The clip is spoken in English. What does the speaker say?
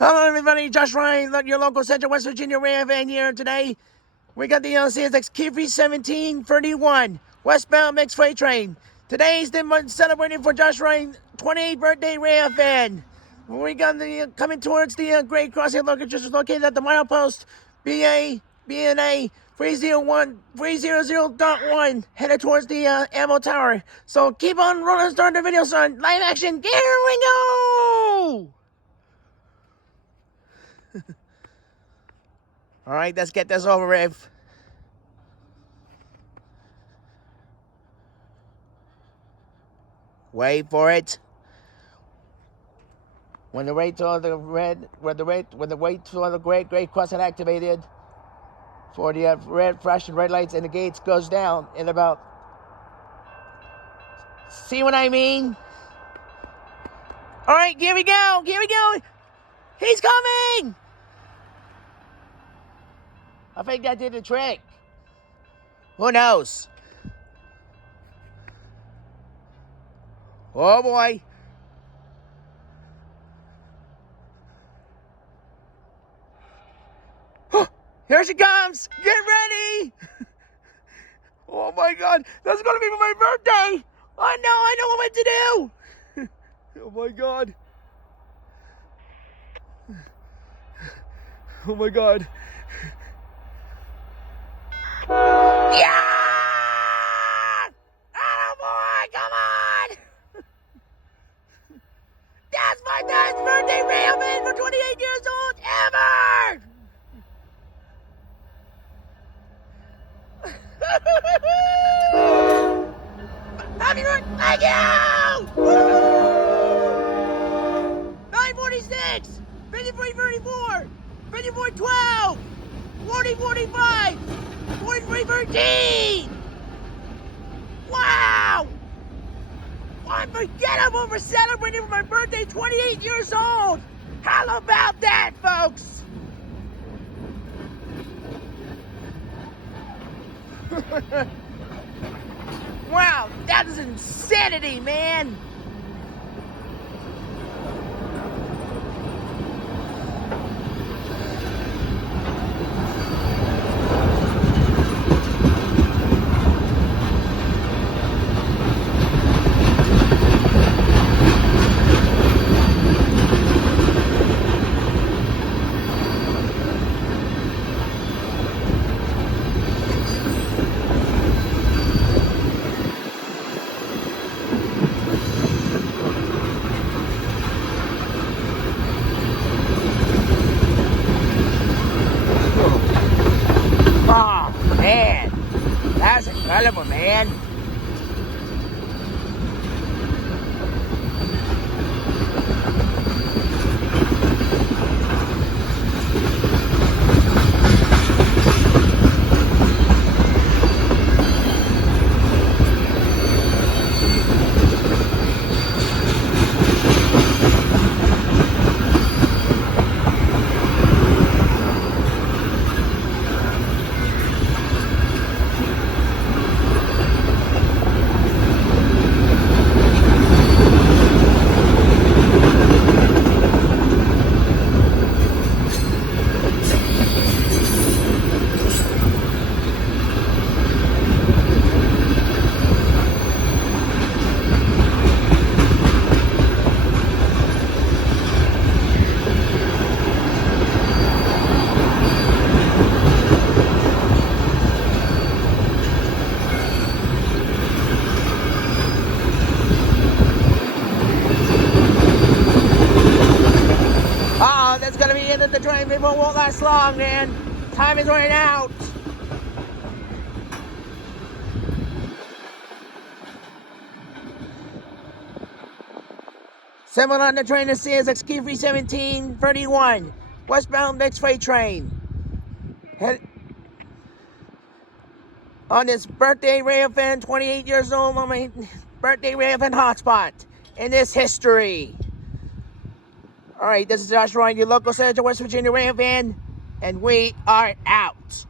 Hello, everybody. Josh Rhine, your local Central West Virginia Railfan here. Today, we got the CSX q317-31 westbound mixed freight train. Today's the celebrating for Josh Rhine 28th birthday Railfan. We got the coming towards the grade crossing located at the milepost BNA 300.1 headed towards the ammo tower. So keep on rolling, start the video, son. Live action. Here we go. All right, let's get this over with. Wait for it. When the wait for the grade crossing activated for the red flashing red lights and the gates goes down in about. See what I mean? All right, here we go. Here we go. He's coming. I think that did the trick. Who knows? Oh boy. Here she comes. Get ready. Oh my God. That's going to be my birthday. I know what to do. Oh my God. Oh my God. Yeah! Oh boy, come on! That's my dad's birthday Railfan for 28 years old ever! Happy birthday! Thank you! 946, 5334, 5412, 4045, 4313! Wow! Unforgettable for celebrating my birthday, 28 years old! How about that, folks? Wow, that is insanity, man! Oh, man. That's incredible, man. That's gonna be it at the train. People won't last long, man. Time is running out. Someone on the train to CSX q317-31 westbound mixed freight train. Head on this birthday Railfan, 28 years old, on my birthday Railfan hotspot in this history. All right, this is Josh Rhine, your local Central West Virginia Railfan, and we are out.